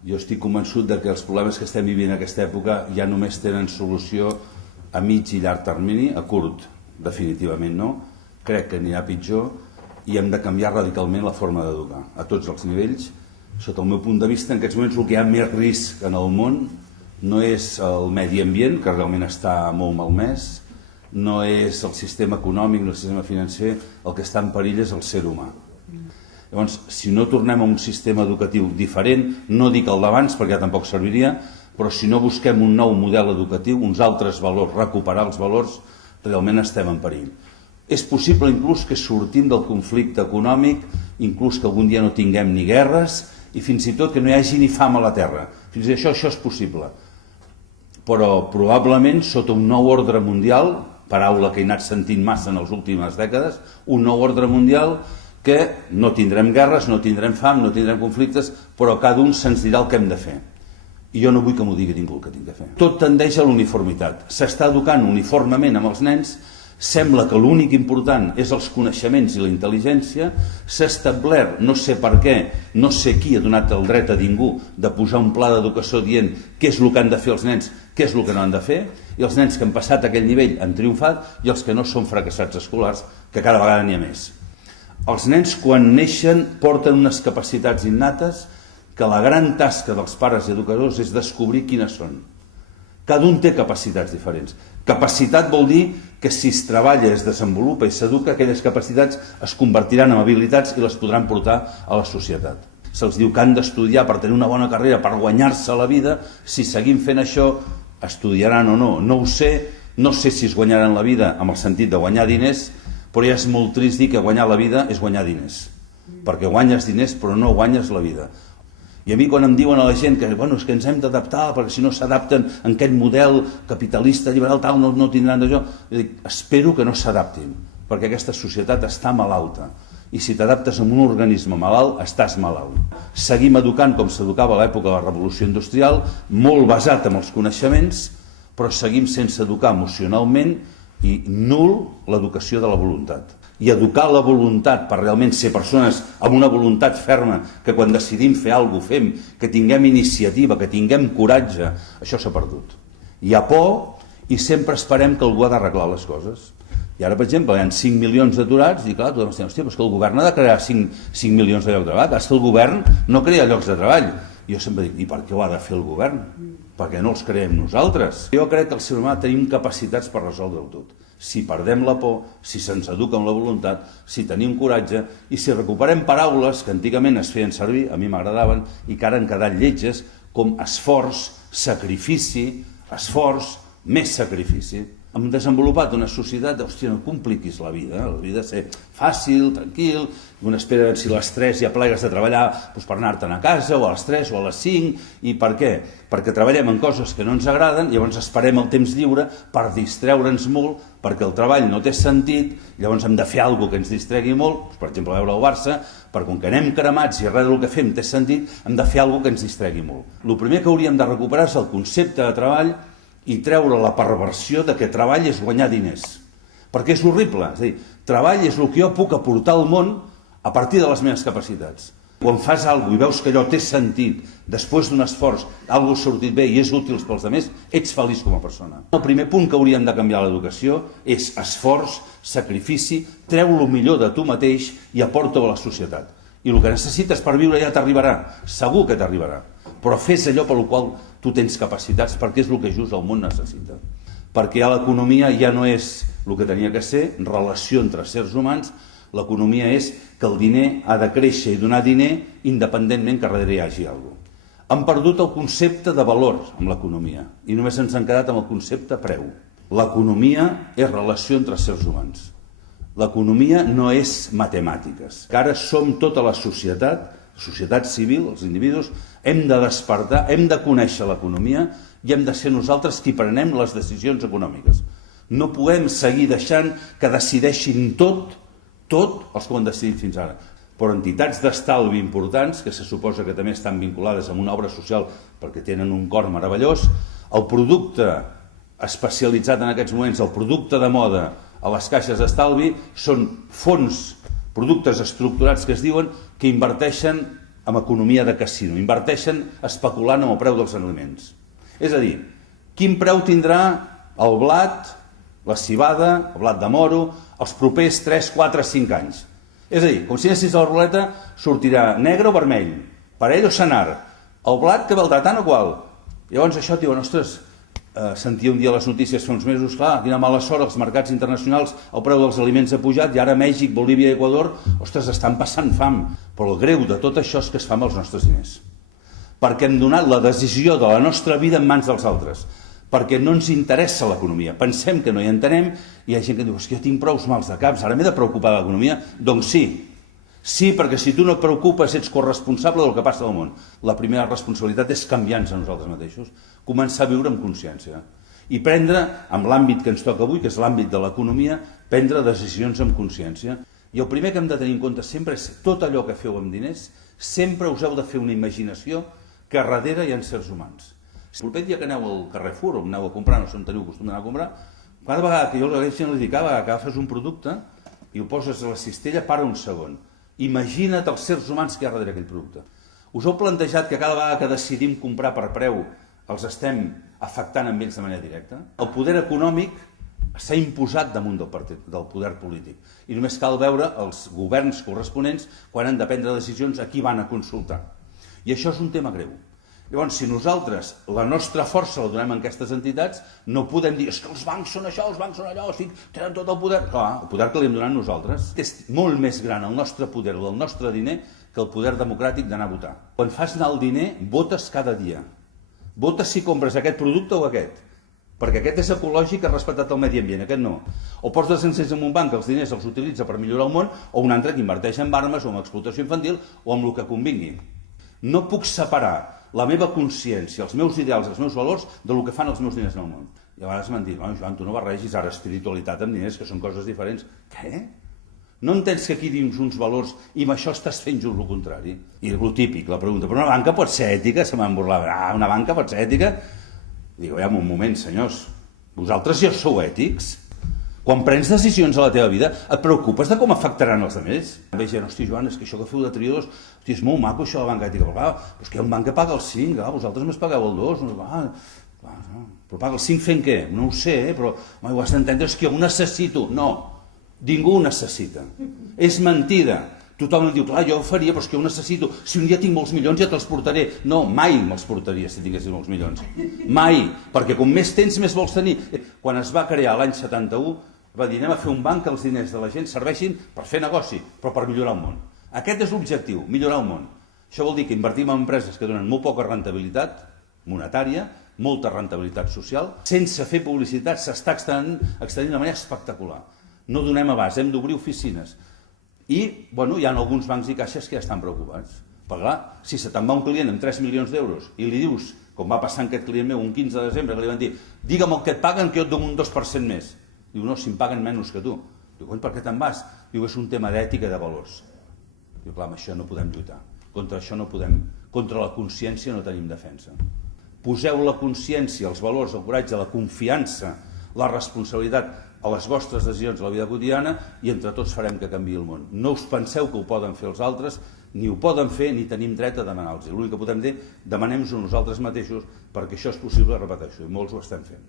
Jo estic convençut que els problemes que estem vivint en aquesta època ja només tenen solució a mig i llarg termini, a curt definitivament no, crec que anirà pitjor i hem de canviar radicalment la forma d'educar a tots els nivells. Sota el meu punt de vista, en aquests moments el que hi ha més risc en el món no és el medi ambient, que realment està molt malmès, no és el sistema econòmic, no és el sistema financer, el que està en perill és el ser humà. Llavors, si no tornem a un sistema educatiu diferent, no dic el d'abans perquè ja tampoc serviria, però si no busquem un nou model educatiu, uns altres valors, recuperar els valors, realment estem en perill. És possible inclús que sortim del conflicte econòmic, inclús que algun dia no tinguem ni guerres i fins i tot que no hi hagi ni fam a la terra. Fins i tot això és possible. Però probablement sota un nou ordre mundial, paraula que he anat sentint massa en les últimes dècades, un nou ordre mundial que no tindrem guerres, no tindrem fam, no tindrem conflictes, però cada un se'ns dirà el que hem de fer. I jo no vull que m'ho digui ningú el que tinc de fer. Tot tendeix a l'uniformitat. S'està educant uniformement amb els nens, sembla que l'únic important és els coneixements i la intel·ligència, s'ha establert, no sé per què, no sé qui ha donat el dret a ningú de posar un pla d'educació dient què és el que han de fer els nens, què és el que no han de fer, i els nens que han passat aquell nivell han triomfat i els que no són fracassats escolars, que cada vegada n'hi ha més. Els nens, quan neixen, porten unes capacitats innates que la gran tasca dels pares i educadors és descobrir quines són. Cada un té capacitats diferents. Capacitat vol dir que si es treballa, es desenvolupa i s'educa, aquelles capacitats es convertiran en habilitats i les podran portar a la societat. Se'ls diu que han d'estudiar per tenir una bona carrera, per guanyar-se la vida. Si seguim fent això, estudiaran o no. No ho sé, no sé si es guanyaran la vida amb el sentit de guanyar diners, però ja és molt trist dir que guanyar la vida és guanyar diners, perquè guanyes diners però no guanyes la vida. I a mi quan em diuen a la gent que, és que ens hem d'adaptar perquè si no s'adapten en aquest model capitalista, liberal, tal, no tindran d'això, jo dic, espero que no s'adaptin, perquè aquesta societat està malalta i si t'adaptes a un organisme malalt, estàs malalt. Seguim educant com s'educava a l'època de la revolució industrial, molt basat en els coneixements, però seguim sense educar emocionalment i nul l'educació de la voluntat. I educar la voluntat per realment ser persones amb una voluntat ferma, que quan decidim fer alguna cosa fem, que tinguem iniciativa, que tinguem coratge, això s'ha perdut. Hi ha por i sempre esperem que algú ha d'arreglar les coses. I ara, per exemple, hi ha 5 milions d'aturats i clar, tothom estem, hòstia, però és que el govern ha de crear 5 milions de llocs de treball, és que el govern no crea llocs de treball. I jo sempre dic, i per què ho ha de fer el govern? Perquè no els creem nosaltres. Jo crec que el ser humà tenim capacitats per resoldre-ho tot. Si perdem la por, si se'ns educa amb la voluntat, si tenim coratge i si recuperem paraules que antigament es feien servir, a mi m'agradaven i que ara han quedat lletges, com esforç, sacrifici, esforç, més sacrifici. Hem desenvolupat una societat, hòstia, no compliquis la vida ha de ser fàcil, tranquil, una espera si a les 3 ja plegues de treballar per anar-te'n a casa, o a les 3 o a les 5, i per què? Perquè treballem en coses que no ens agraden, llavors esperem el temps lliure per distreure'ns molt, perquè el treball no té sentit, llavors hem de fer alguna cosa que ens distregui molt, per exemple veure el Barça, perquè com que anem cremats i res del que fem té sentit, hem de fer alguna cosa que ens distregui molt. El primer que hauríem de recuperar és el concepte de treball i treure la perversió de que treball és guanyar diners. Perquè és horrible. És a dir, treball és el que jo puc aportar al món a partir de les meves capacitats. Quan fas alguna cosa i veus que allò té sentit, després d'un esforç, alguna cosa ha sortit bé i és útil pels altres, ets feliç com a persona. El primer punt que hauríem de canviar a l'educació és esforç, sacrifici, treu el millor de tu mateix i aporta-ho a la societat. I el que necessites per viure ja t'arribarà, segur que t'arribarà. Però fes allò per al qual tu tens capacitats, perquè és el que just el món necessita. Perquè l'economia ja no és el que tenia que ser, relació entre éssers humans, l'economia és que el diner ha de créixer i donar diner independentment que darrere hi hagi alguna cosa. Hem perdut el concepte de valor amb l'economia i només ens han quedat amb el concepte preu. L'economia és relació entre éssers humans. L'economia no és matemàtiques. Ara som tota la societat civil, els individus, hem de despertar, hem de conèixer l'economia i hem de ser nosaltres qui prenem les decisions econòmiques. No podem seguir deixant que decideixin tot els que ho han decidit fins ara. Però entitats d'estalvi importants, que se suposa que també estan vinculades amb una obra social perquè tenen un cor meravellós, el producte especialitzat en aquests moments, el producte de moda a les caixes d'estalvi, són fons, productes estructurats que es diuen, que inverteixen amb economia de casino, inverteixen especulant amb el preu dels aliments. És a dir, quin preu tindrà el blat, la civada, el blat de moro, els propers 3, 4, 5 anys? És a dir, com si anessis a la ruleta, sortirà negre o vermell, parell o senar, el blat que valdrà tant o qual. Llavors això et diuen, ostres, sentia un dia les notícies fa uns mesos, clar, quina mala sort, els mercats internacionals, el preu dels aliments ha pujat, i ara Mèxic, Bolívia i Equador, ostres, estan passant fam. Però el greu de tot això és que es fa amb els nostres diners. Perquè hem donat la decisió de la nostra vida en mans dels altres. Perquè no ens interessa l'economia. Pensem que no hi entenem, i hi ha gent que diu, és que jo tinc prous mals de caps, ara m'he de preocupar de l'economia? Doncs sí. Sí, perquè si tu no et preocupes ets corresponsable del que passa al món. La primera responsabilitat és canviar-nos a nosaltres mateixos, començar a viure amb consciència i prendre, amb l'àmbit que ens toca avui, que és l'àmbit de l'economia, prendre decisions amb consciència. I el primer que hem de tenir en compte sempre és tot allò que feu amb diners, sempre us heu de fer una imaginació que darrere hi ha éssers humans. Si el proper dia que aneu al Carrefour o aneu a comprar, no sé on teniu costum d'anar a comprar, cada vegada que jo li dic, cada vegada que agafes un producte i ho poses a la cistella, para un segon. Imagina't els éssers humans que hi ha darrere aquell producte. Us heu plantejat que cada vegada que decidim comprar per preu els estem afectant amb ells de manera directa? El poder econòmic s'ha imposat damunt del poder polític i només cal veure els governs corresponents quan han de prendre decisions a qui van a consultar. I això és un tema greu. Llavors, si nosaltres la nostra força la donem a aquestes entitats, no podem dir és que els bancs són això, els bancs són allò, tenen tot el poder. Clar, el poder que li hem donat nosaltres és molt més gran el nostre poder o el nostre diner que el poder democràtic d'anar a votar. Quan fas anar el diner, votes cada dia. Votes si compres aquest producte o aquest. Perquè aquest és ecològic, ha respectat el medi ambient, aquest no. O pots descenses en un banc que els diners els utilitza per millorar el món, o un altre que inverteix en armes o en explotació infantil o en el que convingui. No puc separar la meva consciència, els meus ideals, els meus valors, del que fan els meus diners en el món. I a vegades m'han dit, Joan, tu no barregis ara espiritualitat amb diners, que són coses diferents. Què? No entens que aquí dins uns valors i amb això estàs fent just el contrari? I el típic, la pregunta, però una banca pot ser ètica? Se m'han burlat, una banca pot ser ètica? Digo, un moment, senyors, vosaltres ja sou ètics? Quan prens decisions a la teva vida, et preocupes de com afectaran els altres? Em veig dient, hosti, Joan, és que això que feu de triadors, hosti, és molt maco això de la banca ètica, però clar, és que hi ha un banc que paga el 5, vosaltres més pagueu el 2, però paga el 5 fent què? No ho sé, però ho has d'entendre, és que jo ho necessito. No, ningú ho necessita. És mentida. Tothom em diu, clar, jo ho faria, però és que jo ho necessito. Si un dia tinc molts milions ja te'ls portaré. No, mai me'ls portaria si tinguessis molts milions. Mai, perquè com més tens, més vols tenir. Quan es va crear l'any 71, va dir, anem a fer un banc que els diners de la gent serveixin per fer negoci, però per millorar el món. Aquest és l'objectiu, millorar el món. Això vol dir que invertim en empreses que donen molt poca rendibilitat monetària, molta rendibilitat social, sense fer publicitat, s'està extenint de manera espectacular. No donem abast, hem d'obrir oficines. I, hi ha alguns bancs i caixes que ja estan preocupats. Perquè, clar, si se te'n va un client amb 3 milions d'euros i li dius, com va passar amb aquest client meu un 15 de desembre, que li van dir, digue'm el que et paguen que jo et dono un 2% més. Diu, no, si em paguen menys que tu. Diu, per què te'n vas? Diu, és un tema d'ètica i de valors. Diu, clar, amb això no podem lluitar. Contra això no podem. Contra la consciència no tenim defensa. Poseu la consciència, els valors, el coratge, la confiança, la responsabilitat a les vostres decisions a la vida quotidiana i entre tots farem que canviï el món. No us penseu que ho poden fer els altres, ni ho poden fer ni tenim dret a demanar-los. L'únic que podem dir, demanem-nos a nosaltres mateixos perquè això és possible, repeteixo, i molts ho estem fent.